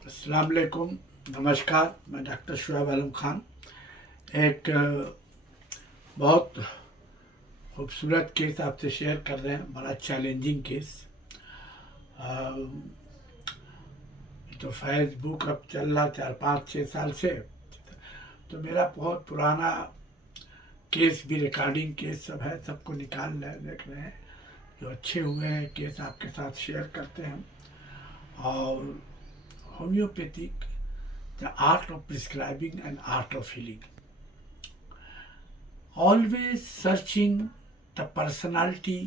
अस्सलाम वालेकुम, नमस्कार। मैं डॉक्टर शुएब आलम खान एक बहुत खूबसूरत केस आपसे शेयर कर रहे हैं। बड़ा चैलेंजिंग केस। तो फेसबुक अब चल रहा 4 5 6 साल से। तो मेरा बहुत पुराना केस भी, रिकॉर्डिंग केस सब है, सबको निकाल रहे देख रहे हैं। जो अच्छे हुए हैं केस आपके साथ शेयर करते हैं। और homeopathic, the art of prescribing and art of healing, always searching the personality,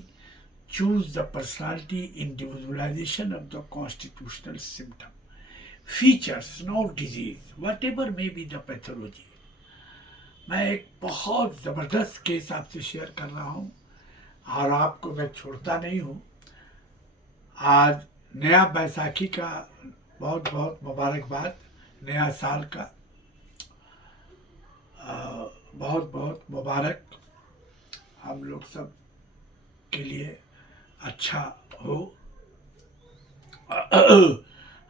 choose the personality individualization of the constitutional symptom, features, not disease, whatever may be the pathology. मैं एक बहुत ज़बरदस्त case आपसे share कर रहा हूँ और आपको मैं छोड़ता नहीं हूँ। आज नया बैसाखी का बहुत बहुत मुबारकबाद, नया साल का बहुत बहुत मुबारक हम लोग सब के लिए अच्छा हो।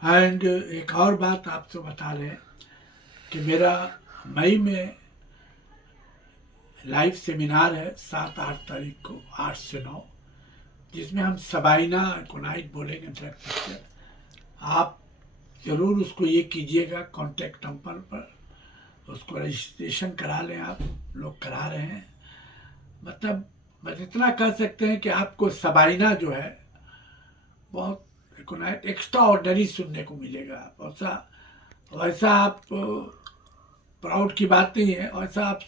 एंड एक और बात आपसे बता रहे हैं कि मेरा मई में लाइव सेमिनार है 7 8 तारीख को, 8 से 9, जिसमें हम सबाइना कोनाइट बोलेंगे ड्रग पिक्चर। आप ज़रूर उसको ये कीजिएगा, कॉन्टेक्ट नंबर पर उसको रजिस्ट्रेशन करा लें। आप लोग करा रहे हैं, मतलब बस इतना कह सकते हैं कि आपको सबाइना जो है बहुत कोनाइट एक्स्ट्रा ऑर्डनरी सुनने को मिलेगा। वैसा आप प्राउड की बात नहीं है, वैसा आप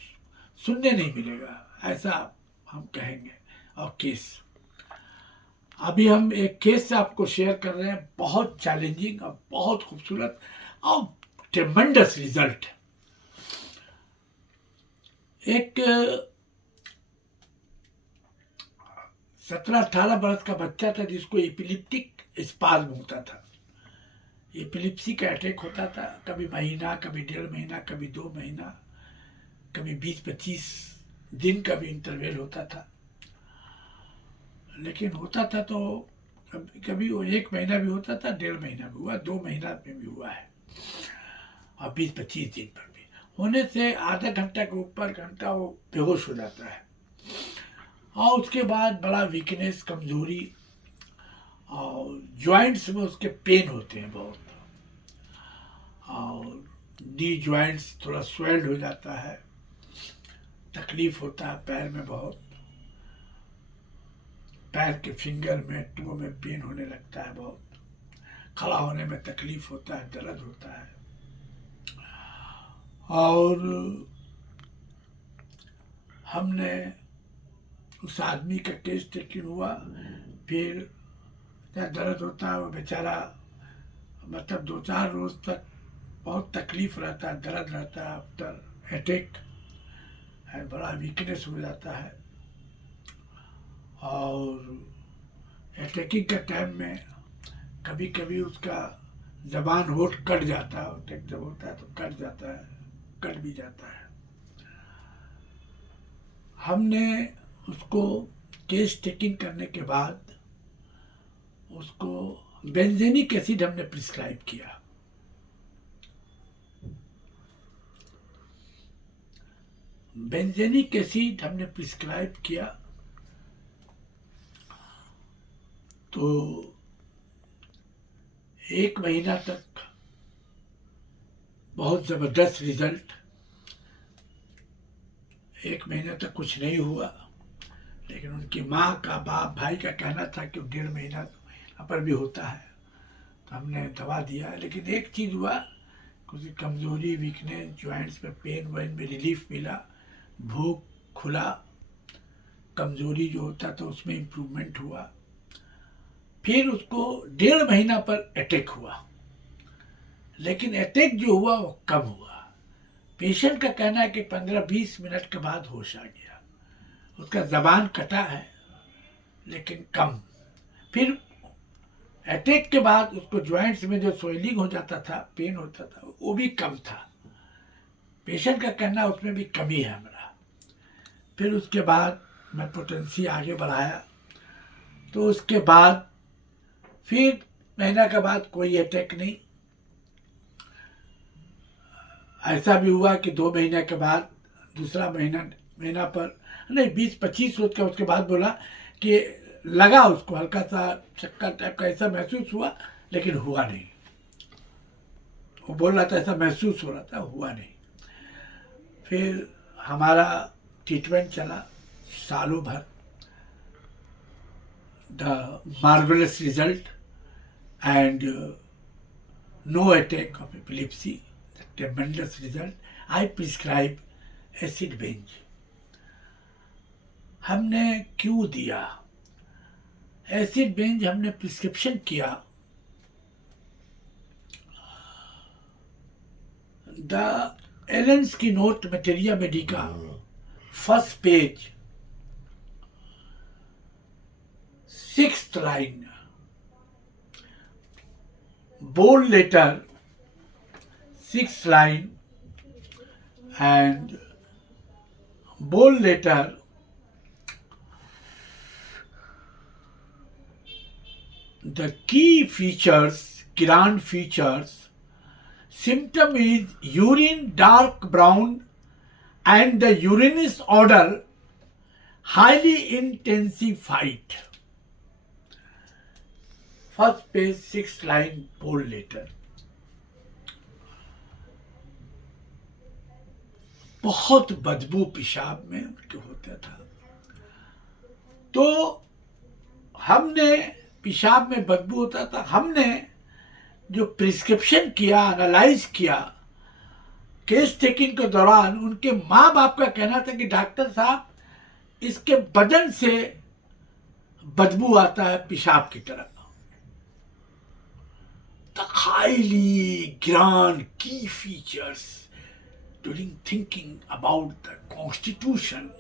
सुनने नहीं मिलेगा, ऐसा हम कहेंगे। और केस अभी हम एक केस से आपको शेयर कर रहे हैं, बहुत चैलेंजिंग और बहुत खूबसूरत और ट्रेमेंडस रिजल्ट। एक 17 18 बरस का बच्चा था जिसको एपिलिप्टिक स्पाज्म होता था। एपिलिप्सी का अटैक होता था, कभी महीना, कभी 1.5 महीना, कभी 2 महीना, कभी 20 25 दिन का भी इंटरवल होता था। लेकिन होता था तो कभी कभी वो 1 महीना भी होता था, 1.5 महीना भी हुआ, 2 महीना में भी हुआ है, और 20 25 दिन पर भी होने से आधा घंटा के ऊपर घंटा वो बेहोश हो जाता है। और उसके बाद बड़ा वीकनेस, कमजोरी, और जॉइंट्स में उसके पेन होते हैं बहुत, और नी जॉइंट्स थोड़ा स्वेल्ड हो जाता है, तकलीफ होता है पैर में बहुत, पैर के फिंगर में, टो में पेन होने लगता है बहुत, खड़ा होने में तकलीफ होता है, दर्द होता है। और हमने उस आदमी का केस टेकिन हुआ, फिर क्या दर्द होता है वो बेचारा, मतलब 2 4 रोज तक बहुत तकलीफ रहता है, दर्द रहता है, आफ्टर अटैक है, बड़ा वीकनेस हो जाता है। और अटैकिंग के टाइम में कभी कभी उसका जबान होठ कट जाता है, अटैक जब होता है तो कट जाता है, कट भी जाता है। हमने उसको केस टेकिंग करने के बाद उसको बेंजेनिक एसिड हमने प्रिस्क्राइब किया। बेंजेनिक एसिड हमने प्रिस्क्राइब किया तो 1 महीना तक बहुत ज़बरदस्त रिजल्ट। 1 महीने तक कुछ नहीं हुआ, लेकिन उनकी माँ का, बाप, भाई का कहना था कि 1.5 महीना पर भी होता है, तो हमने दवा दिया। लेकिन एक चीज़ हुआ, कुछ कमज़ोरी, वीकनेस, जॉइंट्स में पेन वेन में रिलीफ मिला, भूख खुला, कमज़ोरी जो होता था उसमें इम्प्रूवमेंट हुआ। फिर उसको 1.5 महीना पर अटैक हुआ, लेकिन अटैक जो हुआ वो कम हुआ। पेशेंट का कहना है कि 15 20 मिनट के बाद होश आ गया, उसका जबान कटा है लेकिन कम। फिर अटैक के बाद उसको जॉइंट्स में जो स्वेलिंग हो जाता था, पेन होता था, वो भी कम था। पेशेंट का कहना उसमें भी कमी है हमारा। फिर उसके बाद मैं पोटेंसी आगे बढ़ाया, तो उसके बाद फिर महीना के बाद कोई अटैक नहीं, ऐसा भी हुआ कि 2 महीने के बाद दूसरा महीना पर नहीं 20-25 रोज का उसके बाद बोला कि लगा उसको हल्का सा चक्कर टाइप का ऐसा महसूस हुआ, लेकिन हुआ नहीं। वो बोल रहा था ऐसा महसूस हो रहा था, हुआ नहीं। फिर हमारा ट्रीटमेंट चला सालों भर। The marvellous result and no attack of epilepsy, the tremendous result. I prescribe acid benz. हमने क्यों दिया एसिड बेंज? हमने प्रिस्क्रिप्शन किया। The Allen's key note materia medica, first page, 6th line, bold letter, 6th line, and bold letter, the key features, grand features, symptom is urine dark brown and the urinous odor highly intensified. First page, 6th line, bold letter. बहुत बदबू पेशाब में उनके होता था। तो हमने पेशाब में बदबू होता था, हमने जो प्रिस्क्रिप्शन किया, एनालाइज किया, केस टेकिंग के दौरान उनके माँ बाप का कहना था कि डॉक्टर साहब इसके बदन से बदबू आता है पेशाब की तरह। The highly grand key features during thinking about the constitution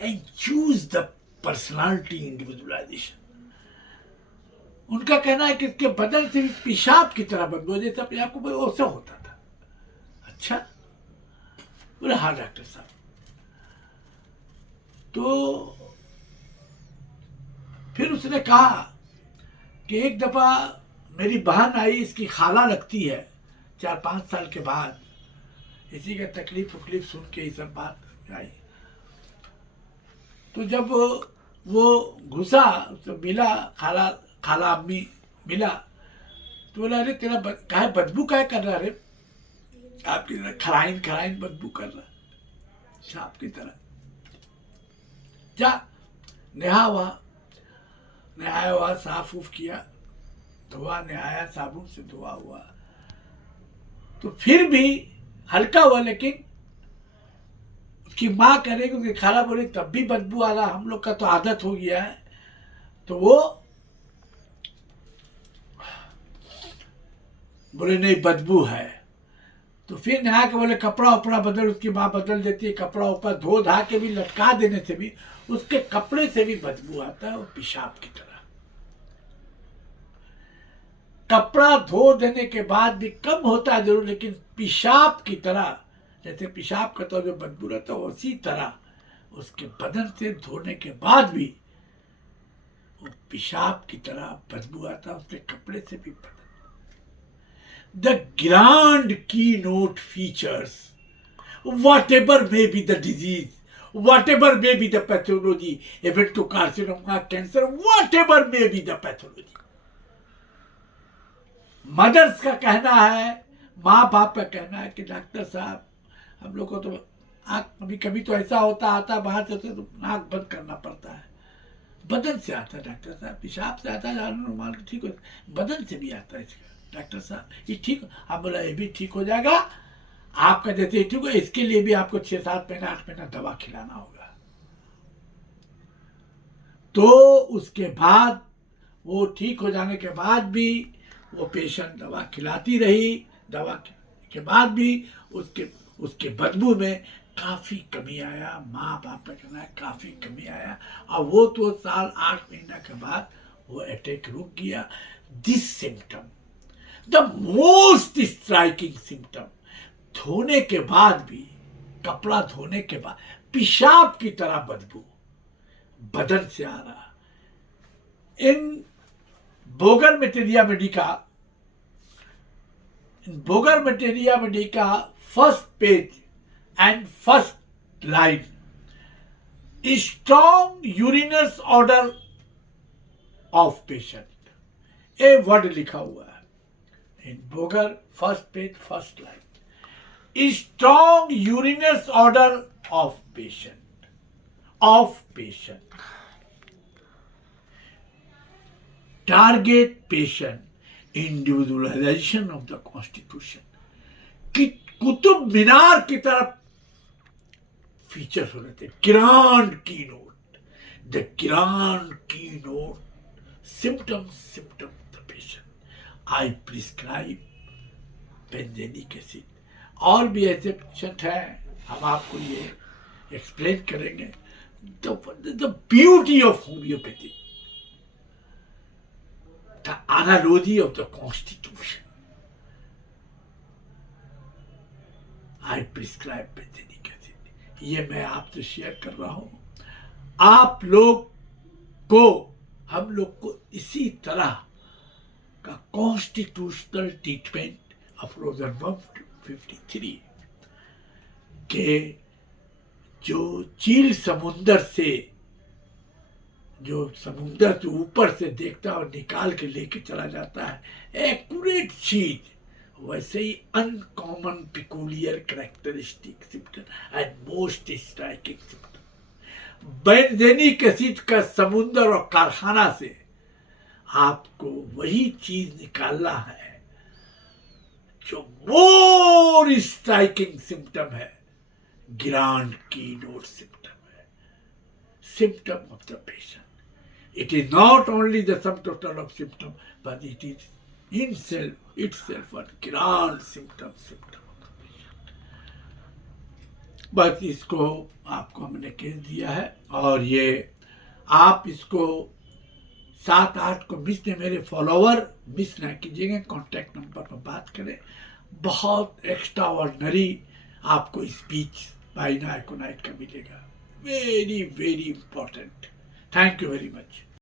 and choose the personality individualization. उनका कहना है कि इसके बदन से भी पेशाब की तरह बदबू, जैसा पेशाब को वैसा होता था। अच्छा, बोले हाँ डॉक्टर साहब। तो फिर उसने कहा कि एक दफा मेरी बहन आई, इसकी खाला लगती है, 4-5 साल के बाद इसी का तकलीफ उकलीफ सुन के ये सब बात आई। तो जब वो घुसा तो मिला, खाला अम्मी मिला, तो बोला अरे तेरा काहे बदबू काहे कर रहा, अरे आपकी तरह खराइन बदबू कर रहा, सांप की तरह। जा नहाया हुआ, साफ उफ किया, धोआ, नहाया, साबुन से धोआ हुआ, तो फिर भी हल्का हुआ। लेकिन उसकी माँ कह रही, उसकी खाला बोली तब भी बदबू आ रहा, हम लोग का तो आदत हो गया है। तो वो बोले नहीं बदबू है। तो फिर नहा के बोले कपड़ा उपड़ा बदल, उसकी माँ बदल देती है कपड़ा ऊपर, धो धा के भी, लटका देने से भी उसके कपड़े से भी बदबू आता है, वो पेशाब की तरह। कपड़ा धो देने के बाद भी कम होता है जरूर, लेकिन पेशाब की तरह, जैसे पेशाब करता जो बदबू रहता है उसी तरह उसके बदन से धोने के बाद भी वो पेशाब की तरह बदबू आता है, उसके कपड़े से भी बदबू। द ग्रांड की note features, whatever may be the disease, whatever may be the pathology, even to carcinoma, cancer, whatever may be the pathology. Mothers का कहना है, माँ बाप का कहना है कि डॉक्टर साहब हम लोग को तो आँख कभी कभी तो ऐसा होता, आता बाहर से तो नाक बंद करना पड़ता है। बदन से आता है डॉक्टर साहब, पेशाब से आता है, रुमाल ठीक हो, बदन से भी आता है इसका डॉक्टर साहब, ये ठीक। आप बोला ये भी ठीक हो जाएगा, आपका जैसे ठीक हो, इसके लिए भी आपको 6-7 महीना 8 महीना दवा खिलाना होगा। तो उसके बाद वो ठीक हो जाने के बाद भी वो पेशेंट दवा खिलाती रही, दवा के बाद भी उसके बदबू में काफ़ी कमी आया। माँ बाप का कहना है काफ़ी कमी आया, और वो तो साल 8 महीना के बाद वो अटैक रुक गया। This symptom, the most striking symptom, धोने के बाद भी, कपड़ा धोने के बाद पेशाब की तरह बदबू बदन से आ रहा। In Boger materia medica first page and first line, strong urinous order of patient. A word लिखा हुआ है in Boger, first page first line, strong urinous order of patient, target patient, individualization of the constitution, कि कुतुब मीनार की तरफ features होने थे, grand की note, the grand की note, symptom of the patient, I prescribe benzenic acid. और भी ऐसे पेशेंट हैं, हम आपको ये एक्सप्लेन करेंगे. The beauty of homeopathy, the analogy of the constitution. I prescribe benzenic acid. ये मैं आपसे शेयर कर रहा हूँ. आप लोग को, हम लोग को इसी तरह का कॉन्स्टिट्यूशनल ट्रीटमेंट अफ्रोजन 153 के जो चील समुंदर से, जो समुंदर से ऊपर से देखता और निकाल के लेके चला जाता है, एक्यूरेट चीज, वैसे ही uncommon peculiar characteristic symptom and most striking symptom. Benzenic acid का समुंदर और कारखाना से आपको वही चीज निकालना है जो मोर स्ट्राइकिंग सिम्टम है, ग्रांड की नोट सिम्टम है, symptom of the patient. It is not only the sum total of symptom, but it is itself a grand symptom of the patient. बस इसको आपको हमने कह दिया है, और ये आप इसको 7-8 को मिस ने, मेरे फॉलोवर मिस ना कीजिएगा, कॉन्टैक्ट नंबर पर बात करें. बहुत एक्स्ट्रा ऑर्डनरी आपको स्पीच बाई नाइकोनाइट का मिलेगा, very very important. Thank you very much.